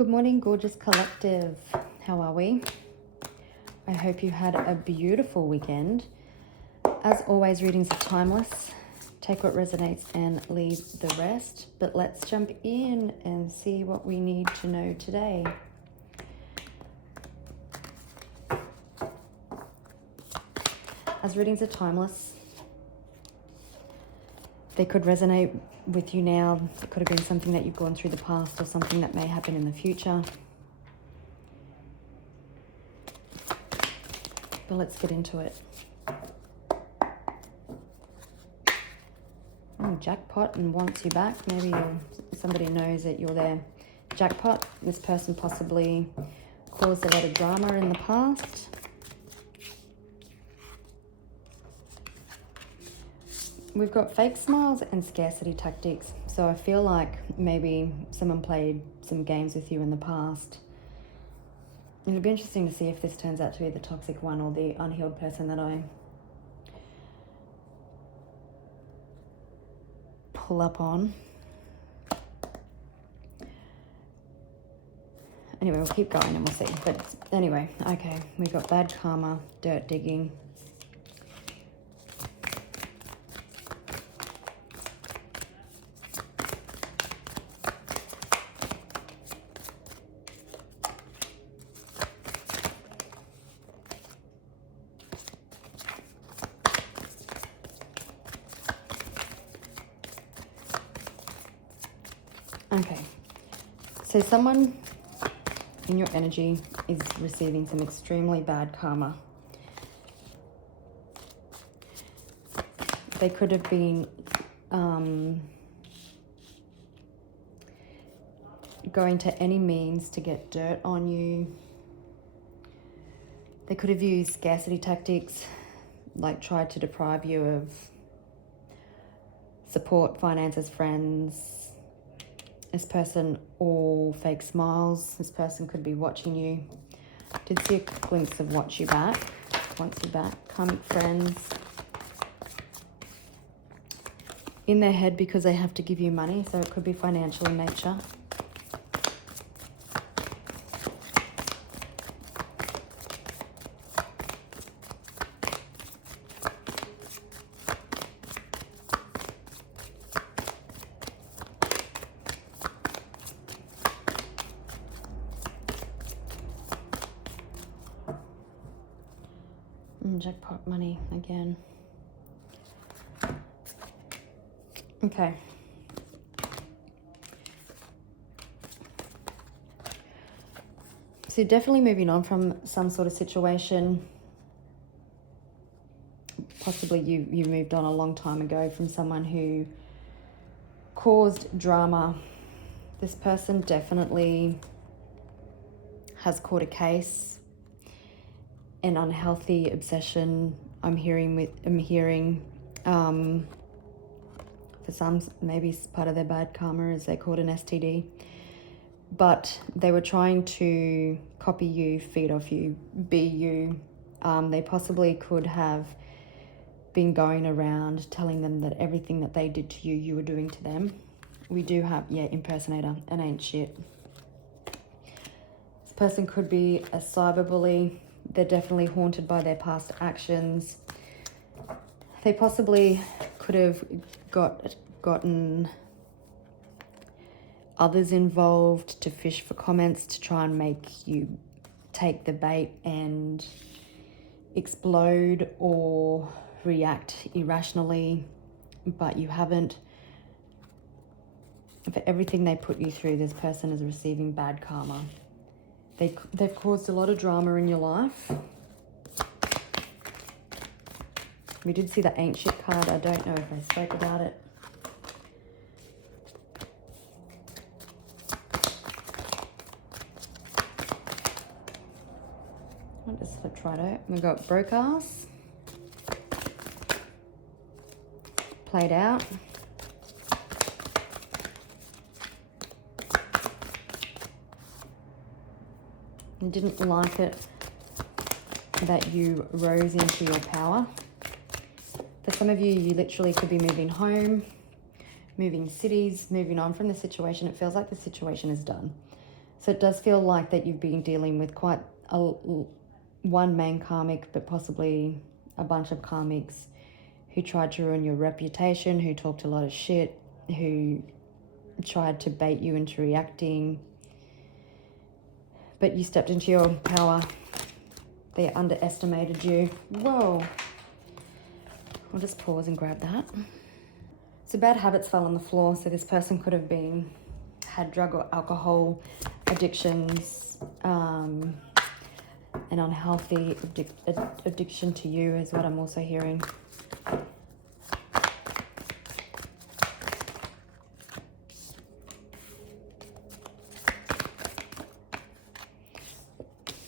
Good morning, gorgeous collective. How are we? I hope you had a beautiful weekend. As always, readings are timeless. Take what resonates and leave the rest. But let's jump in and see what we need to know today. As readings are timeless, they could resonate with you now. It could have been something that you've gone through the past or something that may happen in the future. But let's get into it. Oh, jackpot and wants you back. Maybe somebody knows that you're their jackpot. This person possibly caused a lot of drama in the past. We've got fake smiles and scarcity tactics. So I feel like maybe someone played some games with you in the past. It'll be interesting to see if this turns out to be the toxic one or the unhealed person that I pull up on. Anyway, we'll keep going and we'll see. But anyway, okay, we've got bad karma, dirt digging. Okay, so someone in your energy is receiving some extremely bad karma. They could have been going to any means to get dirt on you. They could have used scarcity tactics, like tried to deprive you of support, finances, friends. This person, all fake smiles. This person could be watching you. Did see a glimpse of wants you back, karmic friends. In their head because they have to give you money, so it could be financial in nature. Jackpot money again. Okay. So definitely moving on from some sort of situation. Possibly you moved on a long time ago from someone who caused drama. This person definitely has caught a case. An unhealthy obsession. I'm hearing for some, maybe part of their bad karma is they called an STD, but they were trying to copy you, feed off you, be you. They possibly could have been going around telling them that everything that they did to you, you were doing to them. We do have, impersonator, and ain't shit. This person could be a cyberbully. They're definitely haunted by their past actions. They possibly could have gotten others involved to fish for comments to try and make you take the bait and explode or react irrationally, but you haven't. For everything they put you through, this person is receiving bad karma. They've caused a lot of drama in your life. We did see the ain't shit card. I don't know if I spoke about it. I'll just flip right out. We've got broke ass. Played out. I didn't like it that you rose into your power. For some of you, you literally could be moving home, moving cities, moving on from the situation. It feels like the situation is done. So it does feel like that you've been dealing with quite one main karmic, but possibly a bunch of karmics who tried to ruin your reputation, who talked a lot of shit, who tried to bait you into reacting. But you stepped into your power. They underestimated you. Whoa. I'll just pause and grab that. So bad habits fell on the floor. So this person could have had drug or alcohol addictions, an unhealthy addiction to you is what I'm also hearing.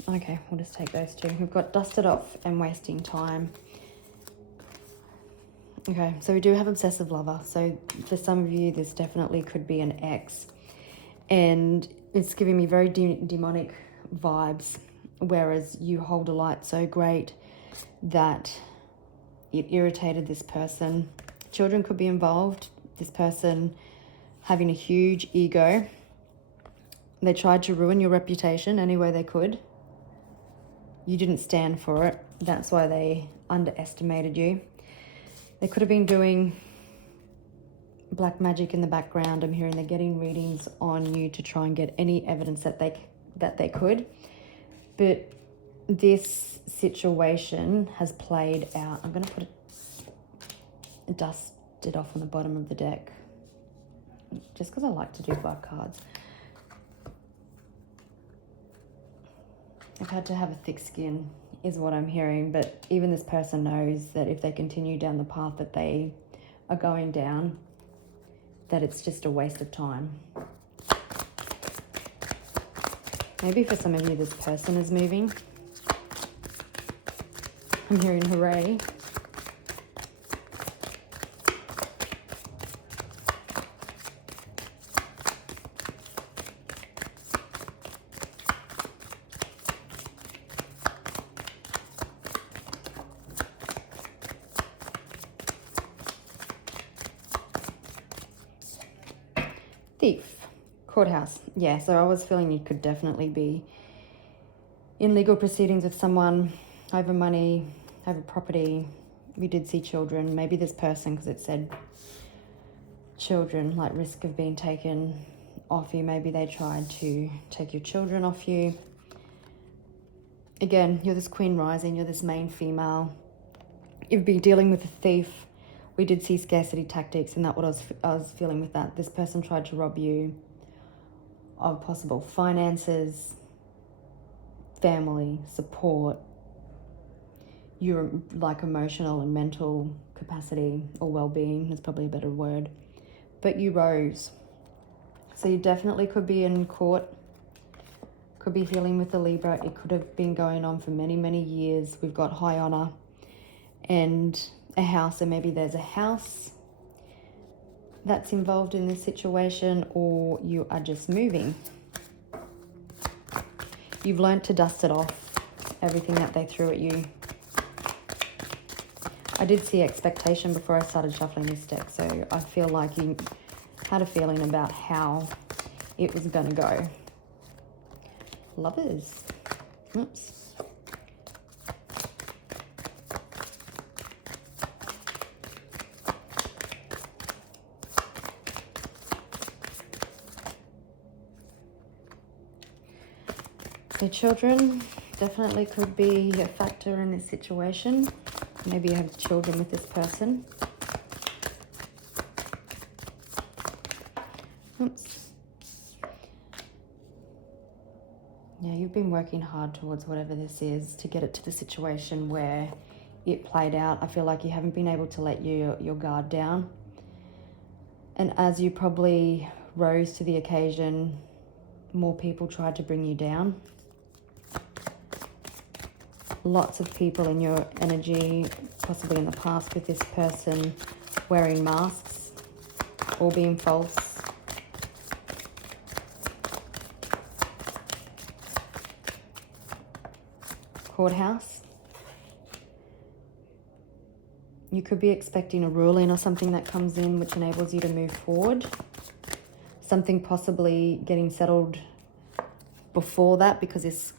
Okay, we'll just take those two. We've got dusted off and wasting time. Okay, so we do have obsessive lover. So for some of you, this definitely could be an ex. And it's giving me very demonic vibes, whereas you hold a light so great that it irritated this person. Children could be involved. This person having a huge ego. They tried to ruin your reputation any way they could. You didn't stand for it. That's why they underestimated you. They could have been doing black magic in the background. I'm hearing they're getting readings on you to try and get any evidence that they could. But this situation has played out. I'm going to put it dusted off on the bottom of the deck, just because I like to do black cards. I've had to have a thick skin, is what I'm hearing, but even this person knows that if they continue down the path that they are going down, that it's just a waste of time. Maybe for some of you, this person is moving. I'm hearing hooray. Thief. Courthouse. Yeah, so I was feeling you could definitely be in legal proceedings with someone over money, over property. We did see children. Maybe this person, because it said children, like risk of being taken off you. Maybe they tried to take your children off you. Again, you're this queen rising. You're this main female. You've been dealing with a thief. We did see scarcity tactics, and that's what I was feeling with that. This person tried to rob you of possible finances, family, support, your like emotional and mental capacity or well-being is probably a better word. But you rose. So you definitely could be in court, could be healing with the Libra. It could have been going on for many, many years. We've got high honor and a house, and maybe there's a house that's involved in this situation, or you are just moving. You've learned to dust it off, everything that they threw at you. I did see expectation before I started shuffling this deck, so I feel like you had a feeling about how it was going to go. Lovers. Oops. So children definitely could be a factor in this situation. Maybe you have children with this person. Oops. Yeah, you've been working hard towards whatever this is to get it to the situation where it played out. I feel like you haven't been able to let your guard down. And as you probably rose to the occasion, more people tried to bring you down. Lots of people in your energy, possibly in the past with this person, wearing masks or being false. Courthouse. You could be expecting a ruling or something that comes in which enables you to move forward. Something possibly getting settled before that, because this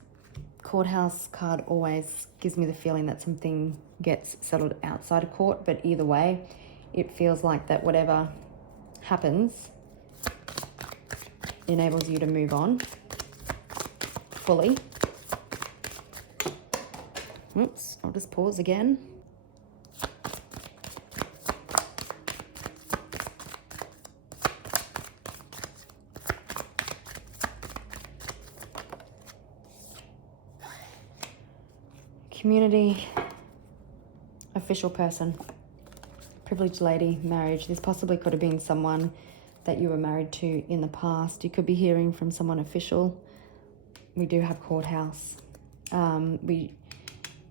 courthouse card always gives me the feeling that something gets settled outside of court. But either way, it feels like that whatever happens enables you to move on fully. Oops, I'll just pause again. Community, official person, privileged lady, marriage. This possibly could have been someone that you were married to in the past. You could be hearing from someone official. We do have courthouse. We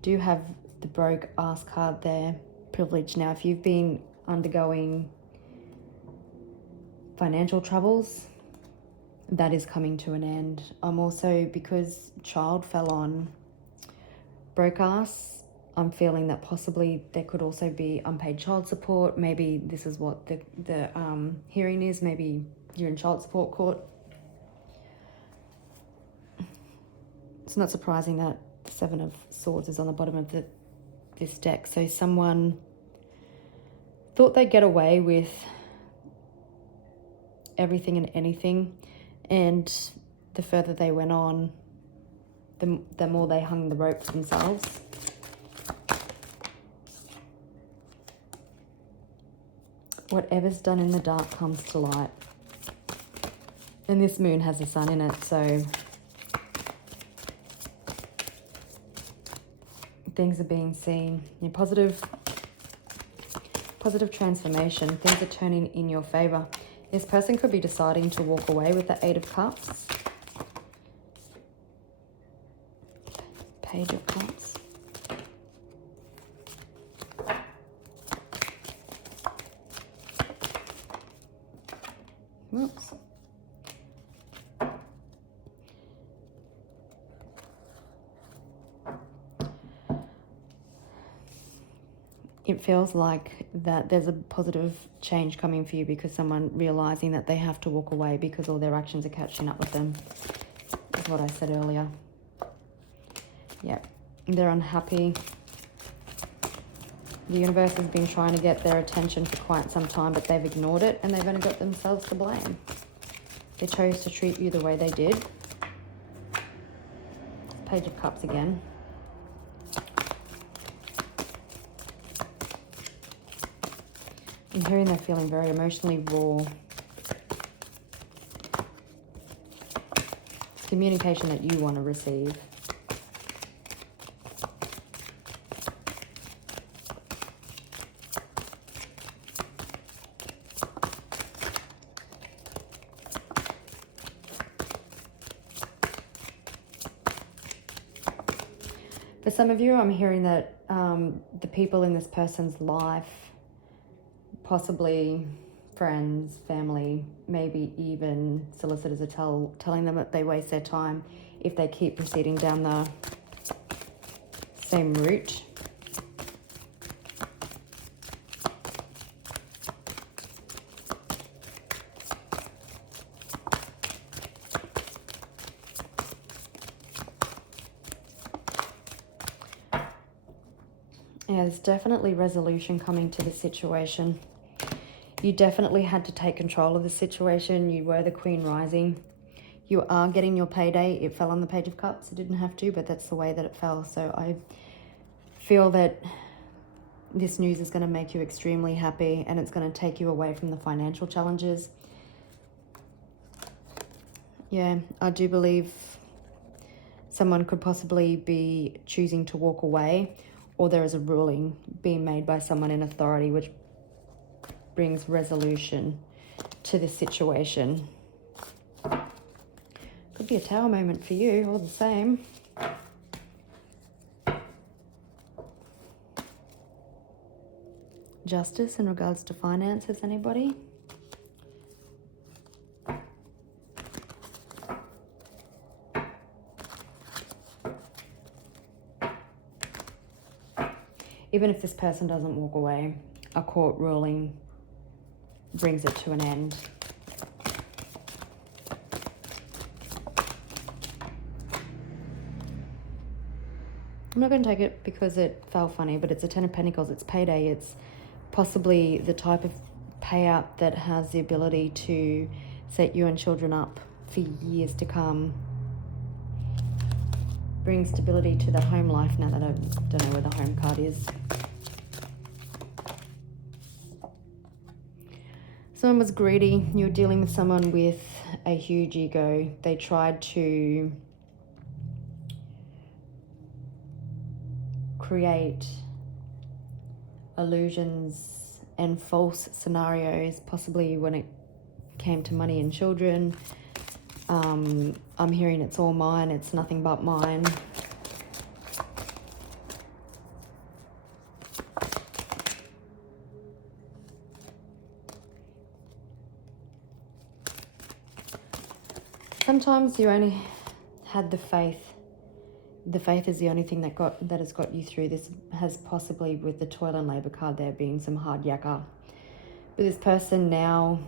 do have the broke ass card there, privilege. Now, if you've been undergoing financial troubles, that is coming to an end. I'm also, because child fell on broke ass, I'm feeling that possibly there could also be unpaid child support. Maybe this is what the hearing is. Maybe you're in child support court. It's not surprising that the Seven of Swords is on the bottom of this deck. So someone thought they'd get away with everything and anything, and the further they went on, the more they hung the rope for themselves. Whatever's done in the dark comes to light. And this moon has the sun in it, so things are being seen. Your positive transformation. Things are turning in your favor. This person could be deciding to walk away with the Eight of Cups. Page of Cups. Whoops. It feels like that there's a positive change coming for you, because someone realizing that they have to walk away because all their actions are catching up with them. Is what I said earlier. Yep, they're unhappy. The universe has been trying to get their attention for quite some time, but they've ignored it, and they've only got themselves to blame. They chose to treat you the way they did. Page of Cups again. I'm hearing they're feeling very emotionally raw. Communication that you want to receive. For some of you, I'm hearing that the people in this person's life, possibly friends, family, maybe even solicitors, are telling them that they waste their time if they keep proceeding down the same route. Yeah, there's definitely resolution coming to the situation. You definitely had to take control of the situation. You were the Queen rising. You are getting your payday. It fell on the Page of Cups. It didn't have to, but that's the way that it fell. So I feel that this news is going to make you extremely happy, and it's going to take you away from the financial challenges. Yeah, I do believe someone could possibly be choosing to walk away, or there is a ruling being made by someone in authority which brings resolution to this situation. Could be a Tower moment for you, all the same. Justice in regards to finances, anybody? Even if this person doesn't walk away, a court ruling brings it to an end. I'm not going to take it because it fell funny, but it's a Ten of Pentacles. It's payday. It's possibly the type of payout that has the ability to set you and children up for years to come. Bring stability to the home life, now that I don't know where the home card is. Someone was greedy. You were dealing with someone with a huge ego. They tried to create illusions and false scenarios, possibly when it came to money and children. I'm hearing it's all mine, it's nothing but mine. Sometimes you only had the faith. The faith is the only thing that has got you through. This has possibly, with the toil and labor card there, been some hard yakka. But this person now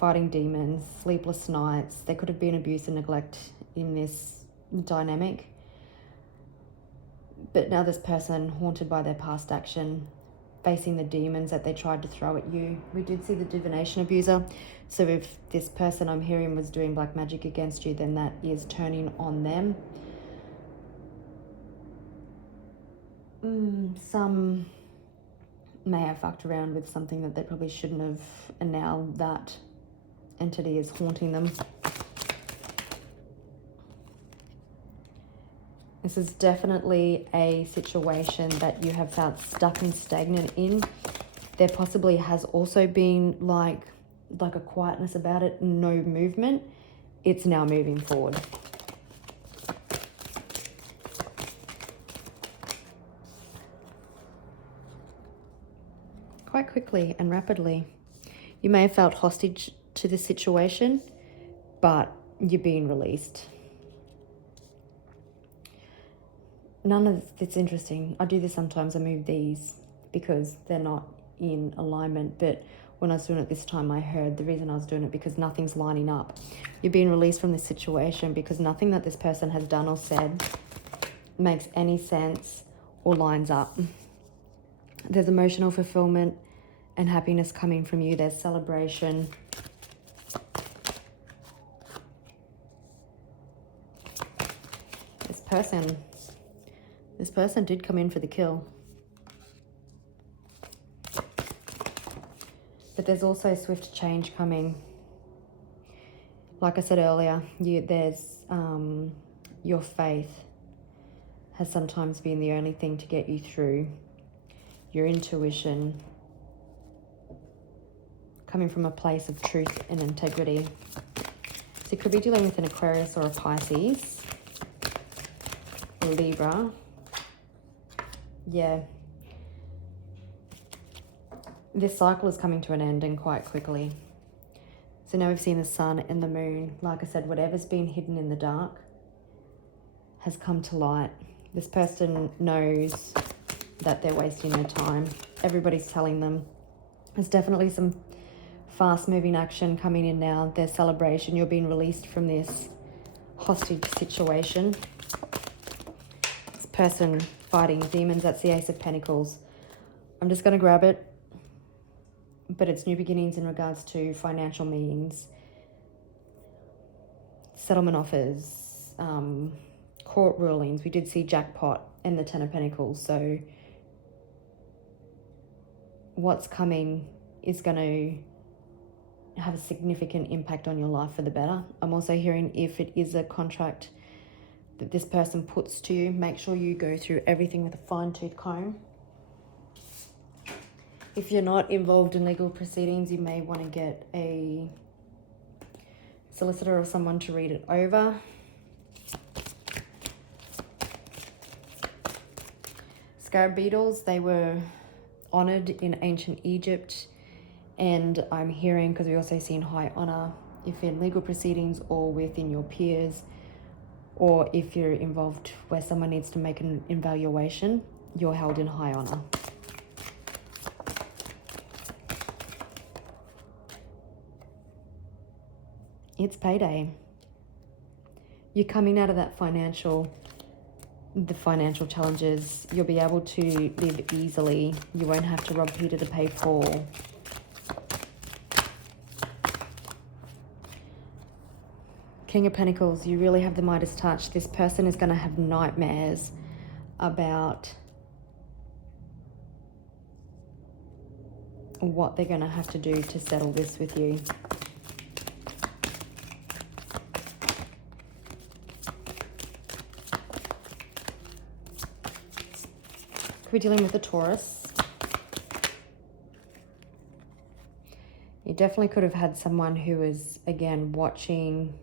fighting demons, sleepless nights. There could have been abuse and neglect in this dynamic. But now this person, haunted by their past action, facing the demons that they tried to throw at you. We did see the divination abuser. So if this person I'm hearing was doing black magic against you, then that is turning on them. Some may have fucked around with something that they probably shouldn't have, and now that entity is haunting them. This is definitely a situation that you have felt stuck and stagnant in. There possibly has also been like a quietness about it, no movement. It's now moving forward. Quite quickly and rapidly. You may have felt hostage to this situation, but you're being released. None of it's interesting. I do this sometimes. I move these because they're not in alignment, but when I was doing it this time, I heard the reason I was doing it because nothing's lining up. You're being released from this situation because nothing that this person has done or said makes any sense or lines up. There's emotional fulfillment and happiness coming from you. There's celebration. This person did come in for the kill. But there's also swift change coming. Like I said earlier, your faith has sometimes been the only thing to get you through. Your intuition, coming from a place of truth and integrity. So you could be dealing with an Aquarius or a Pisces, a Libra. Yeah. This cycle is coming to an end, and quite quickly. So now we've seen the sun and the moon. Like I said, whatever's been hidden in the dark has come to light. This person knows that they're wasting their time. Everybody's telling them. There's definitely some fast moving action coming in now. There's celebration. You're being released from this hostage situation. This person fighting demons. That's the Ace of Pentacles. I'm just going to grab it. But it's new beginnings in regards to financial means, settlement offers, court rulings. We did see jackpot and the Ten of Pentacles. So what's coming is going to have a significant impact on your life for the better. I'm also hearing if it is a contract that this person puts to you, make sure you go through everything with a fine-tooth comb. If you're not involved in legal proceedings, you may want to get a solicitor or someone to read it over. Scarab beetles, they were honored in ancient Egypt. And I'm hearing, because we also seen high honor, if in legal proceedings or within your peers, or if you're involved where someone needs to make an evaluation, you're held in high honor. It's payday. You're coming out of that financial the financial challenges. You'll be able to live easily. You won't have to rob Peter to pay Paul. King of Pentacles, you really have the Midas touch. This person is going to have nightmares about what they're going to have to do to settle this with you. Could be dealing with a Taurus. You definitely could have had someone who is, again, watching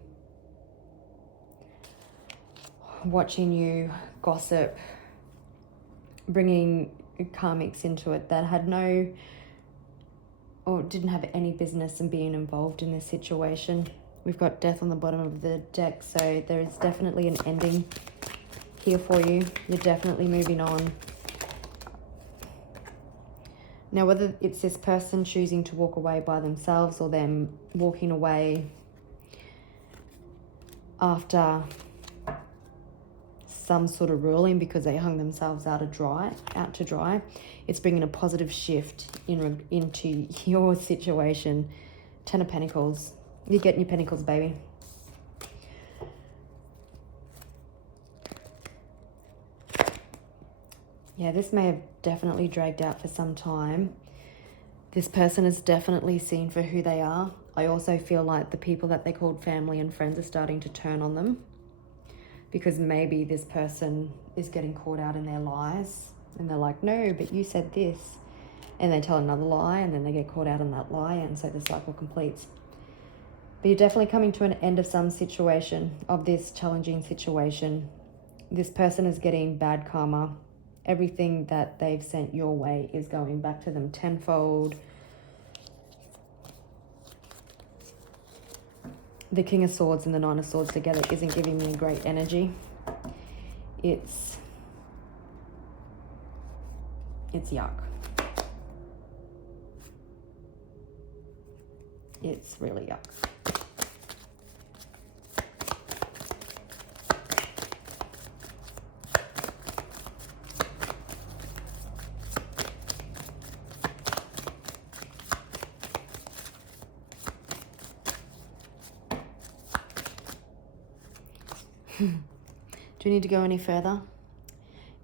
you gossip, bringing karmics into it that had no, or didn't have any business in being involved in this situation. We've got death on the bottom of the deck, so there is definitely an ending here for you. You're definitely moving on. Now, whether it's this person choosing to walk away by themselves or them walking away after some sort of ruling because they hung themselves out to dry, it's bringing a positive shift into your situation. 10 of Pentacles. You're getting your Pentacles, baby. Yeah, this may have definitely dragged out for some time. This person is definitely seen for who they are. I also feel like the people that they called family and friends are starting to turn on them, because maybe this person is getting caught out in their lies and they're like, no, but you said this. And they tell another lie and then they get caught out in that lie, and so the cycle completes. But you're definitely coming to an end of some situation, of this challenging situation. This person is getting bad karma. Everything that they've sent your way is going back to them tenfold. The King of Swords and the Nine of Swords together isn't giving me great energy. It's yuck. It's really yuck. Do you need to go any further?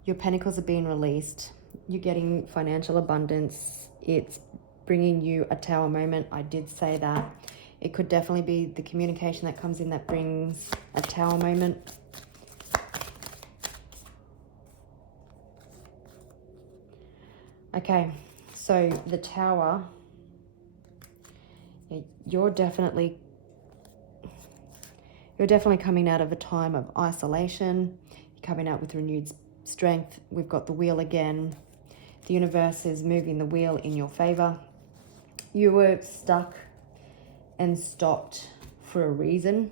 Your pentacles are being released. You're getting financial abundance. It's bringing you a tower moment. I did say that. It could definitely be the communication that comes in that brings a tower moment. Okay, so the tower, yeah, you're definitely coming out of a time of isolation. You're coming out with renewed strength. We've got the wheel again. The universe is moving the wheel in your favor. You were stuck and stopped for a reason.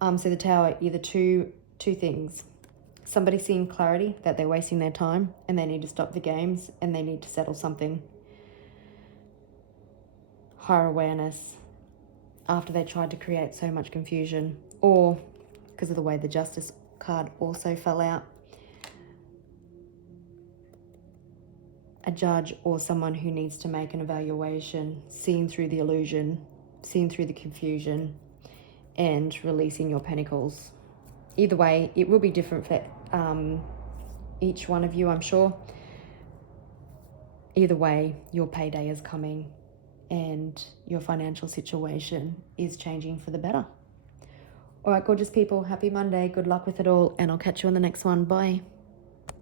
So the tower, either two things. Somebody seeing clarity that they're wasting their time and they need to stop the games and they need to settle something. Higher awareness after they tried to create so much confusion, or because of the way the Justice card also fell out. A judge or someone who needs to make an evaluation, seeing through the illusion, seeing through the confusion, and releasing your pentacles. Either way, it will be different for each one of you, I'm sure. Either way, your payday is coming and your financial situation is changing for the better. All right, gorgeous people, happy Monday. Good luck with it all, and I'll catch you on the next one. Bye.